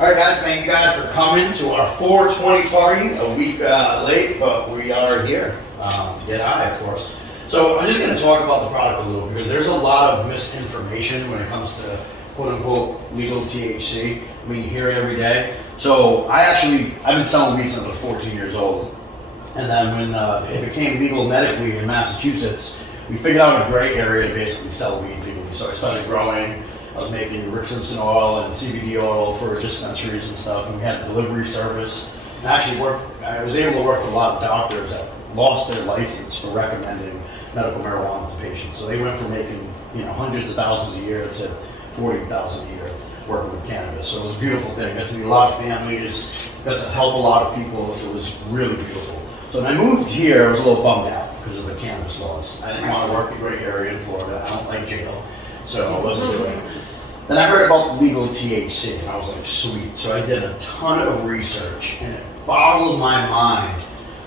All right, guys, thank you guys for coming to our 420 party, a week late, but we are here to get high, of course. So I'm just going to talk about the product a little because there's a lot of misinformation when it comes to quote-unquote legal THC. I mean, you hear it every day. So I've been selling weed since I was 14 years old. And then when it became legal medically in Massachusetts, we figured out a gray area to basically sell weed legally. So I started growing. I was making Rick Simpson oil and CBD oil for dispensaries and stuff, and we had a delivery service. And I was able to work with a lot of doctors that lost their license for recommending medical marijuana to patients. So they went from making hundreds of thousands a year to 40,000 a year working with cannabis. So it was a beautiful thing. Got to meet a lot of families, got to help a lot of people. It was really beautiful. So when I moved here, I was a little bummed out because of the cannabis laws. I didn't want to work in the gray area in Florida. I don't like jail, so I wasn't doing it. Then I heard about the legal THC, and I was like, sweet. So I did a ton of research, and it boggles my mind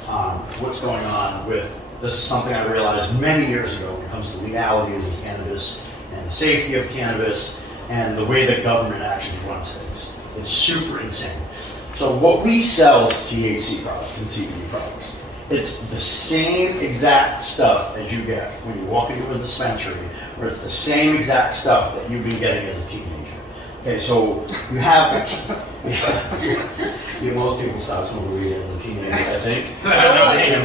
on what's going on with, this is something I realized many years ago when it comes to legalities of cannabis and the safety of cannabis and the way that government actually runs things. It's super insane. So what we sell is THC products and CBD products. It's the same exact stuff as you get when you walk into a dispensary, or it's the same exact stuff that you've been getting as a teenager. Okay, so you have, most people start smoking weed as a teenager, I think. And I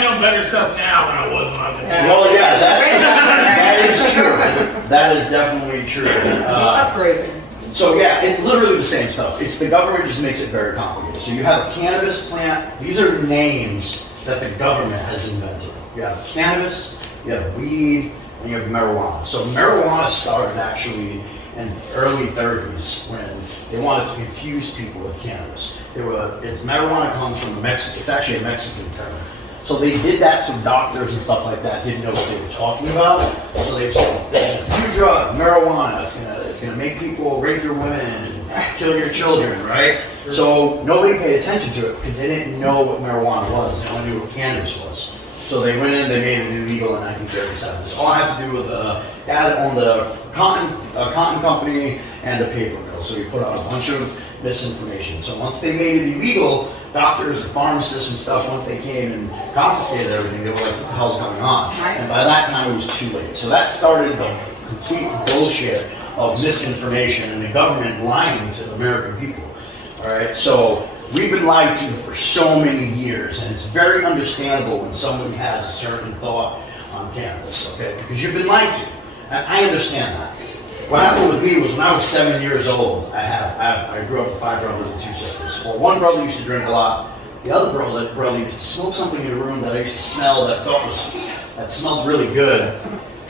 know better stuff now than I was when I was a kid. Well, yeah, that is true. That is definitely true. Upgraded. So yeah, it's literally the same stuff. It's the government just makes it very complicated. So you have a cannabis plant. These are names that the government has invented. You have cannabis, you have weed, and you have marijuana. So marijuana started actually in the early 30s when they wanted to confuse people with cannabis. Marijuana comes from it's actually a Mexican term. So they did that so doctors and stuff like that didn't know what they were talking about. So they said, there's a new drug, marijuana, it's gonna make people rape your women and kill your children, right? So nobody paid attention to it because they didn't know what marijuana was. They only knew what cannabis was. So they went in, they made it illegal in 1937. This all had to do with a guy that owned a cotton company and a paper mill. So he put out a bunch of misinformation. So once they made it illegal, doctors and pharmacists and stuff, once they came and confiscated everything, they were like, what the hell's going on? And by that time, it was too late. So that started the complete bullshit of misinformation and the government lying to the American people. All right, so we've been lied to for so many years, and it's very understandable when someone has a certain thought on cannabis, okay? Because you've been lied to, and I understand that. What happened with me was when I was 7 years old, I grew up with 5 brothers and 2 sisters. Well, one brother used to drink a lot. The other brother used to smoke something in the room that I used to smell that smelled really good.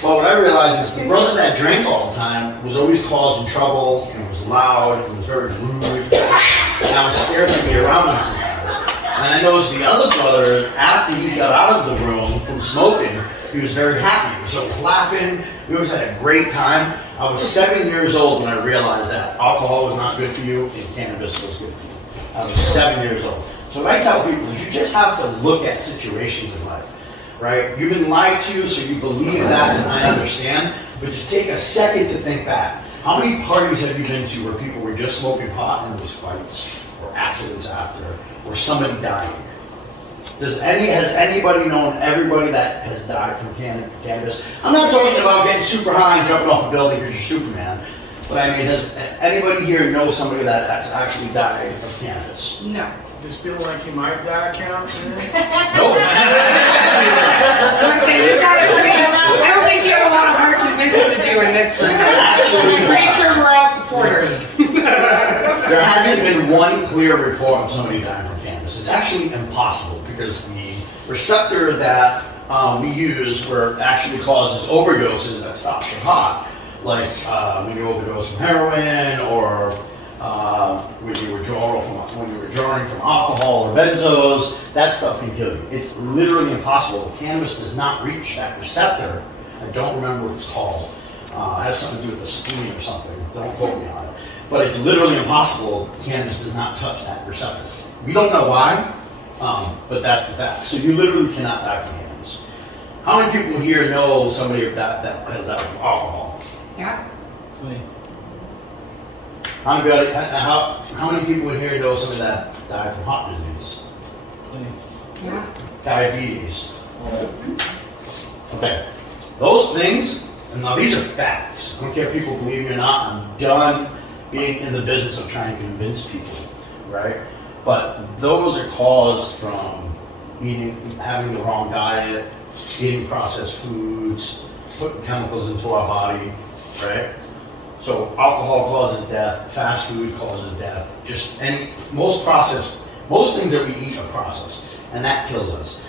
But what I realized is the brother that drank all the time was always causing trouble, and was loud, and was very rude, and I was scared to be around him sometimes. And I noticed the other brother, after he got out of the room from smoking, he was very happy. So he was laughing, we always had a great time. I was 7 years old when I realized that alcohol was not good for you and cannabis was good for you. I was 7 years old. So what I tell people is you just have to look at situations in life, right? You've been lied to, so you believe that, and I understand, but just take a second to think back. How many parties have you been to where people were just smoking pot and there was fights, or accidents after, or somebody dying? Has anybody known everybody that has died from cannabis? I'm not talking about getting super high and jumping off a building because you're Superman. But I mean, does anybody here know somebody that has actually died of cannabis? No. Does feeling like you might die count? No. I don't think you have a lot of hard convincing to do in this room. I'm pretty sure we're all supporters. There hasn't been one clear report of somebody dying from cannabis. It's actually impossible because the receptor that we use actually causes overdoses that stops your heart. Like when you overdose from heroin or when you were drawing from alcohol or benzos, that stuff can kill you. It's literally impossible. Cannabis does not reach that receptor. I don't remember what it's called. It has something to do with the spleen or something. Don't quote me on it. But it's literally impossible. Cannabis does not touch that receptor. We don't know why, but that's the fact. So you literally cannot die from cannabis. How many people here know somebody that has died from alcohol? Yeah. I'm good. How many people in here know somebody that died from heart disease? Yeah. Diabetes. Okay. Those things, and now these are facts. I don't care if people believe me or not. I'm done being in the business of trying to convince people, right? But those are caused from having the wrong diet, eating processed foods, putting chemicals into our body, right? So alcohol causes death, fast food causes death, most things that we eat are processed, and that kills us.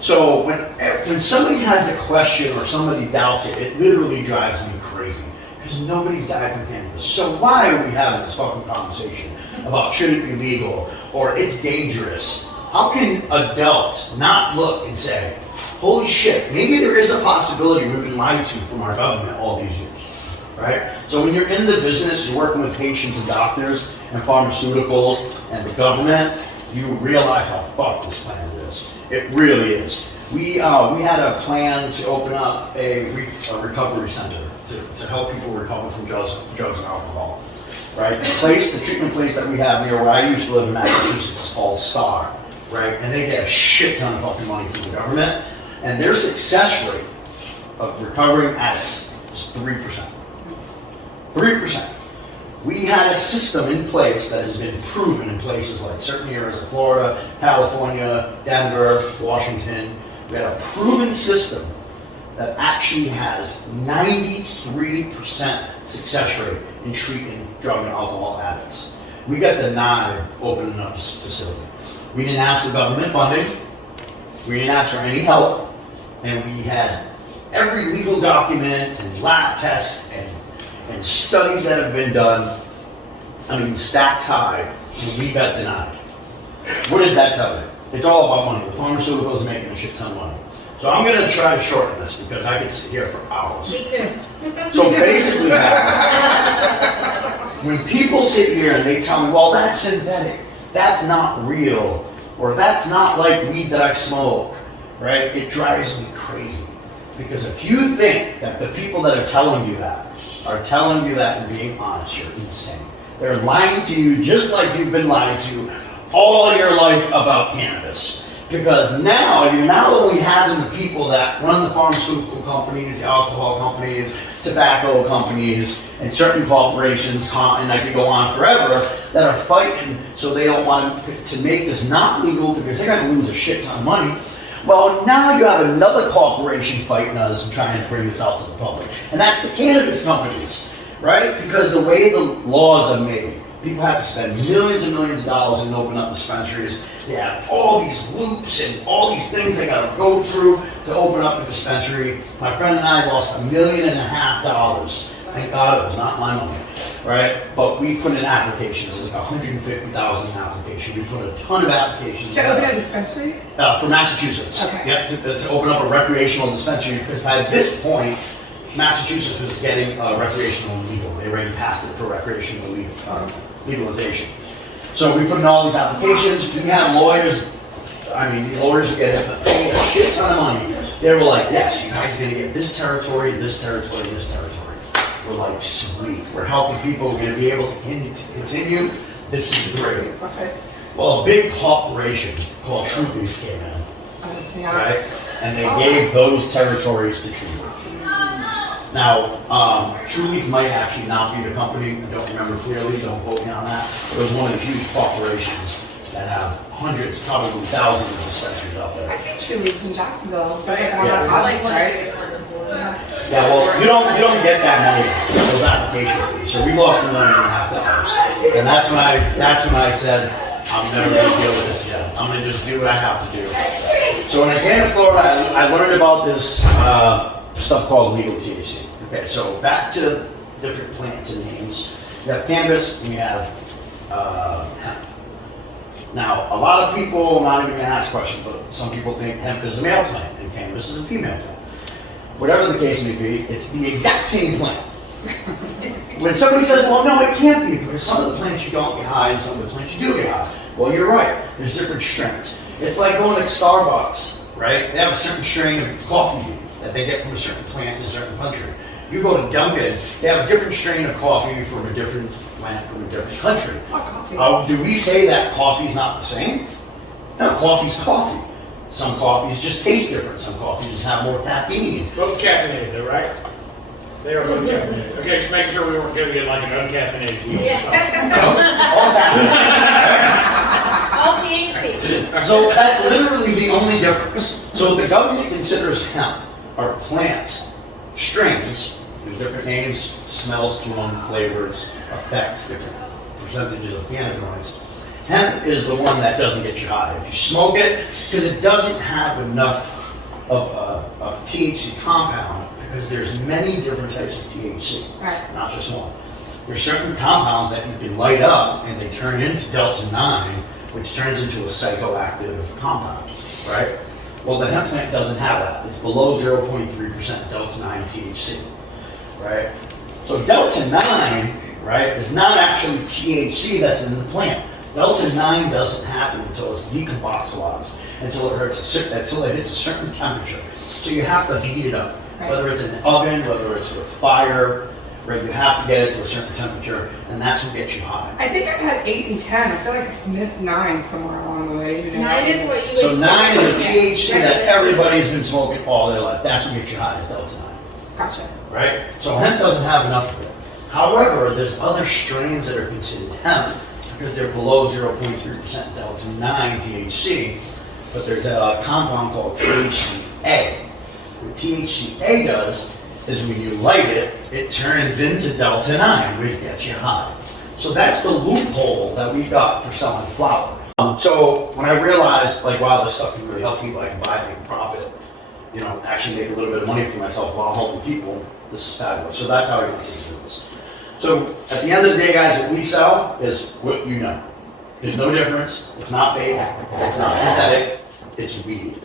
So when somebody has a question or somebody doubts it, it literally drives me crazy, because nobody died from cannabis. So why are we having this fucking conversation about should it be legal or it's dangerous? How can adults not look and say, holy shit, maybe there is a possibility we've been lied to from our government all these years, right? So when you're in the business, you're working with patients and doctors and pharmaceuticals and the government, you realize how fucked this planet is. It really is. We had a plan to open up a recovery center to help people recover from drugs and alcohol, right? The treatment place that we have near where I used to live in Massachusetts is called STAR, right? And they get a shit ton of fucking money from the government, and their success rate of recovering addicts is 3%. 3%. We had a system in place that has been proven in places like certain areas of Florida, California, Denver, Washington. We had a proven system that actually has 93% success rate in treating drug and alcohol addicts. We got denied opening up this facility. We didn't ask for government funding. We didn't ask for any help. And we had every legal document and lab tests and studies that have been done, stacks high, and we got denied. What does that tell you? It's all about money. The pharmaceuticals are making a shit ton of money. So I'm going to try to shorten this because I could sit here for hours. So basically, when people sit here and they tell me, well, that's synthetic, that's not real, or that's not like weed that I smoke, right? It drives me crazy. Because if you think that the people that are telling you that and being honest, you're insane. They're lying to you just like you've been lied to all your life about cannabis. Because now, you're not only having the people that run the pharmaceutical companies, the alcohol companies, tobacco companies, and certain corporations, and I could go on forever, that are fighting so they don't want to make this not legal because they're going to lose a shit ton of money. Well, now you have another corporation fighting us and trying to bring this out to the public. And that's the cannabis companies, right? Because the way the laws are made, people have to spend millions and millions of dollars and open up dispensaries. They have all these loops and all these things they got to go through to open up a dispensary. My friend and I lost $1.5 million. Thank God it was not my money, right? But we put in applications. It was like 150,000 applications. We put a ton of applications. To open a dispensary? For Massachusetts. Okay. Yep, to open up a recreational dispensary, because by this point, Massachusetts was getting recreational legal. They already passed it for recreational legalization. So we put in all these applications. We had lawyers. These lawyers get paid a shit ton of money. They were like, yes, you guys are going to get this territory, this territory, this territory. We're like, sweet. We're helping people. We're going to be able to continue. This is great. Okay. Well, a big corporation called Derived came in, Yeah. right? And they gave those territories to Derived. Now, Derived might actually not be the company. I don't remember clearly. Don't quote me on that. It was one of the huge corporations that have hundreds, probably thousands of dispensaries out there. I've seen True Leaves in Jacksonville. There's Right. like one Yeah. of It's the like right? Yeah, well, you don't get that money for those application fees. So we lost $1.5 million. And that's when I said, I'm never going to deal with this again. I'm going to just do what I have to do. So when I came to Florida, I learned about this stuff called legal THC. Okay, so back to different plants and names. You have cannabis and you have hemp. Now, a lot of people, I'm not even going to ask questions, but some people think hemp is a male plant and cannabis is a female plant. Whatever the case may be, it's the exact same plant. When somebody says, well, no, it can't be, because some of the plants you don't get high and some of the plants you do get high. Well, you're right. There's different strains. It's like going to Starbucks, right? They have a certain strain of coffee that they get from a certain plant in a certain country. You go to Dunkin', they have a different strain of coffee from a different plant from a different country. Coffee. Do we say that coffee's not the same? No, coffee's coffee. Some coffees just taste different. Some coffees just have more caffeine. Both caffeinated, though, right? They are both caffeinated. Okay, just make sure we weren't going to get like an uncaffeinated tea. All that. All THC. So that's literally the only difference. So what the government considers hemp are plants, strains, there's different names, smells to them, flavors, effects, different percentages of cannabinoids. Hemp is the one that doesn't get you high. If you smoke it, because it doesn't have enough of a THC compound, because there's many different types of THC, Right. not just one. There's certain compounds that you can light up and they turn into delta-9, which turns into a psychoactive compound, right? Well, the hemp plant doesn't have that. It's below 0.3% delta-9 THC, right? So delta-9, right, is not actually THC that's in the plant. Delta-9 doesn't happen until it's decarboxylized, until it hits a certain temperature. So you have to heat it up, Right. whether it's in an oven, whether it's with fire, right? You have to get it to a certain temperature, and that's what gets you high. I think I've had 8 and 10. I feel like I missed 9 somewhere along the way. 9 is what you would. So 9 is a THC Yeah. that everybody's been smoking all their life. That's what gets you high, is delta-9, Gotcha. right? So hemp doesn't have enough of it. However, there's other strains that are considered hemp because they're below 0.3% delta-9 THC, but there's a compound called THCA. What THCA does is when you light it, it turns into delta-9, which gets you high. So that's the loophole that we got for selling flower. So when I realized, like, wow, this stuff can really help people, I can buy it, make a profit, you know, actually make a little bit of money for myself while helping people, this is fabulous. So that's how I got into this. So at the end of the day, guys, what we sell is what you know. There's no difference. It's not fake. It's not synthetic. It's weed.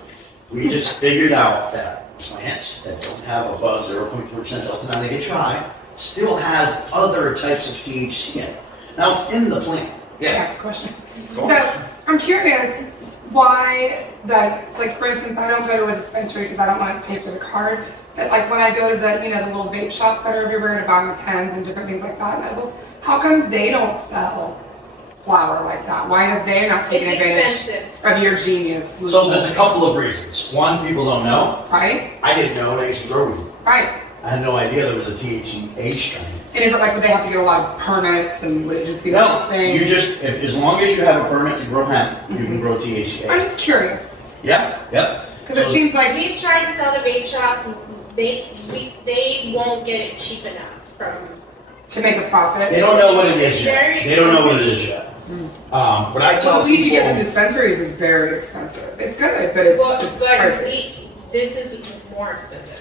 We just figured out that plants that don't have above 0.4% delta-9, they get you high, still has other types of THC in it. Now it's in the plant. Can I Yeah. ask a question? Go So on. I'm curious why like for instance, I don't go to a dispensary because I don't want to pay for the card. But like when I go to the, the little vape shops that are everywhere to buy my pens and different things like that and edibles, how come they don't sell flower like that? Why have they not taken It's advantage expensive. of your genius? So there's a couple of reasons. One, people don't know. Right? I didn't know, and I used to grow weed. Right. I had no idea there was a THCA strain. And is it like would they have to get a lot of permits and would it just be the whole No, thing? you just, as long as you have a permit to grow hemp, you can grow THCA. I'm just curious. Yeah, yeah. Because it seems like We've tried to sell to vape shops, they won't get it cheap enough from. to make a profit. They don't know what it is Very yet. They don't know what it is yet. But I So tell the weed you get from people, dispensaries is very expensive. It's good, but it's Well, but pricey. this is more expensive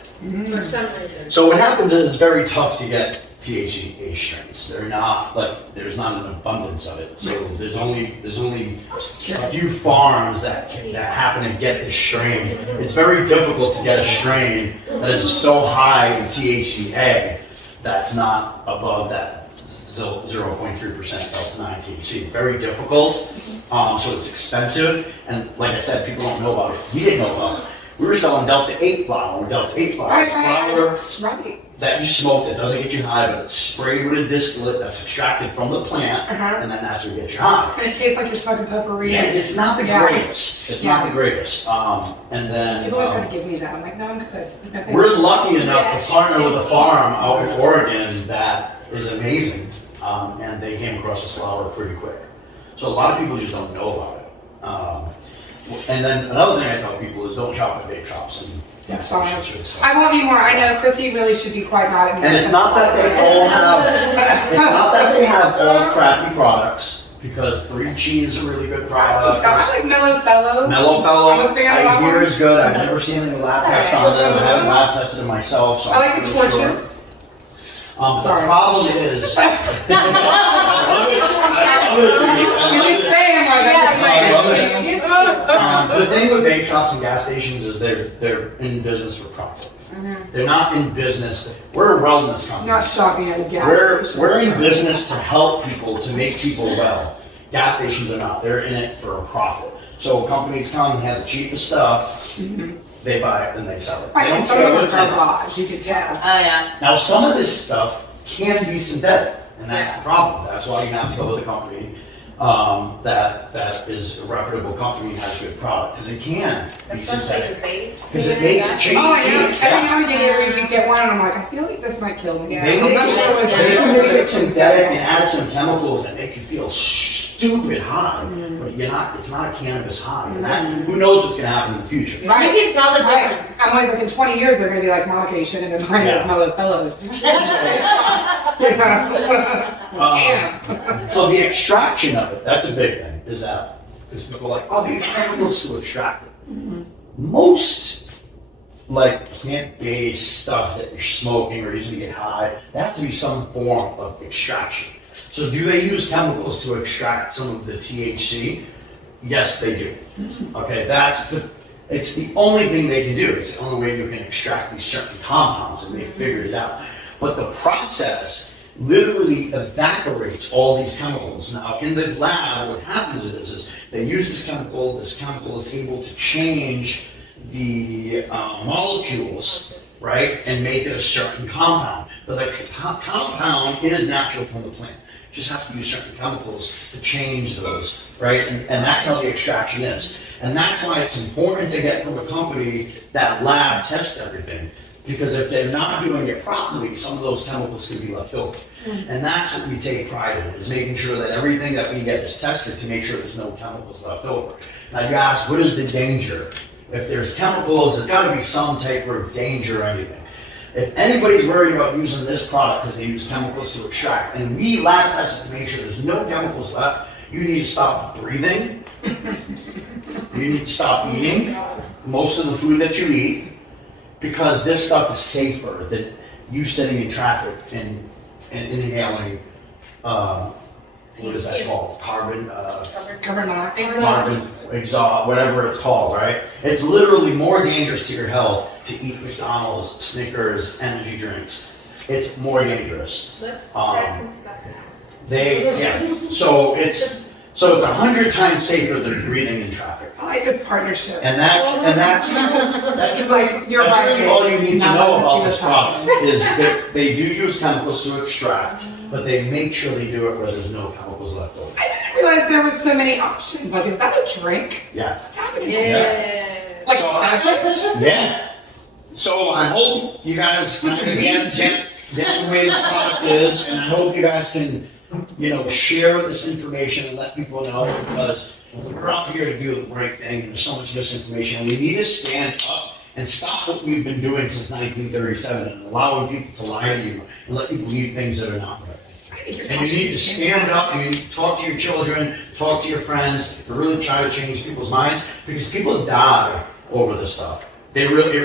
for some reason. so what happens is it's very tough to get THCA strains. They're not, like, there's not an abundance of it. So there's only I was just a curious. few farms that happen to get this strain. It's very difficult to get a strain that is so high in THCA that's not above that 0.3% delta-9 THC. Very difficult. So it's expensive, and like I said, people don't know about it. We didn't know about it. We were selling delta-8 flower. Delta-8 flower is flower Right. that you smoke that doesn't get you high, but it's sprayed with a distillate that's extracted from the plant, Uh-huh. and then that's what gets you high. And it tastes like you're smoking potpourri. Yeah, it's not the Yeah. greatest. It's Yeah. not the greatest. And then People always try to give me that. I'm like, no, I'm good. No, thank we're you. lucky enough Yeah, to partner with a farm she's- out in Oregon that is amazing, and they came across this flower pretty quick. So a lot of people just don't know about it. And then another thing I tell people is don't shop at vape shops and gas Sorry. stations for this stuff. I won't anymore. I know Chrissy really should be quite mad at me. And it's not that they all have, it's not that they have all crappy products, because Three Cheese is a really good product. So I like Mellow Fellow. Mellow Fellow, I'm a fan of that I hear one. is good. I've never seen any lab tests on them. I haven't lab tested it myself, so I like I'm the not really sure. torches. The Sorry. problem is. You're just saying like I'm just saying. The thing with vape shops and gas stations is they're in business for profit. They're not in business. We're a wellness company. Not shopping at a gas station. We're in business to help people, to make people well. Gas stations are not. They're in it for a profit. So companies come, they have the cheapest stuff, they buy it, then they sell it. They Right, and don't some care of them what's are in it. garbage, you can tell. Oh, yeah. Now, some of this stuff can be synthetic. And that's the problem. That's why you have to go with a company that is a reputable company and has a good product, because it can be Especially synthetic. the vapes. Because it makes it change. Oh, I know. Every Yeah. now and again, you get one, and I'm like, I feel like this might kill me. Yeah. They I'm make not sure what it synthetic and add some chemicals that make you feel stupid high, but you're not. It's not a cannabis high. And that, who knows what's gonna happen in the future? Right. You can tell the Right. difference. I'm always like, in 20 years, they're gonna be like, Monica, you shouldn't have been buying Yeah. those mellow fellows. Damn. So the extraction of it—that's a big thing. Is that because people are like, oh, they use chemicals to extract it. Most like plant-based stuff that you're smoking or using to get high, there has to be some form of extraction. So do they use chemicals to extract some of the THC? Yes, they do. Okay, it's the only thing they can do. It's the only way you can extract these certain compounds, and they figured it out. But the process literally evaporates all these chemicals. Now, in the lab, what happens is they use this chemical is able to change the molecules, right, and make it a certain compound. But the compound is natural from the plant. You just have to use certain chemicals to change those, right? And that's how the extraction is. And that's why it's important to get from a company that lab tests everything. Because if they're not doing it properly, some of those chemicals could be left over. And that's what we take pride in, is making sure that everything that we get is tested to make sure there's no chemicals left over. Now you ask, what is the danger? If there's chemicals, there's gotta be some type of danger or anything. If anybody's worried about using this product because they use chemicals to extract, and we lab test it to make sure there's no chemicals left, you need to stop breathing. You need to stop eating most of the food that you eat, because this stuff is safer than you sitting in traffic and inhaling, what is that called? Carbon Monoxide. carbon exhaust, whatever it's called, right? It's literally more dangerous to your health to eat McDonald's, Snickers, energy drinks. It's more dangerous. Let's try some stuff now. So it's 100 times safer than breathing in traffic. I like this partnership. And that's It's like, you're that's right. really all you need to Now know let's see about what's this product is that they do use chemicals to extract, but they make sure they do it where there's no chemicals left over. I didn't realize there was so many options. Like, is that a drink? Yeah. What's happening? Yeah. Like, So- beverage? Yeah. So I hope you guys kind of get the way the product is, and I hope you guys can, share this information and let people know, because we're out here to do the right thing, and there's so much misinformation. We need to stand up and stop what we've been doing since 1937 and allowing people to lie to you and let you believe things that are not right. And you need to stand up, and you need to talk to your children, talk to your friends, to really try to change people's minds, because people die over this stuff. They really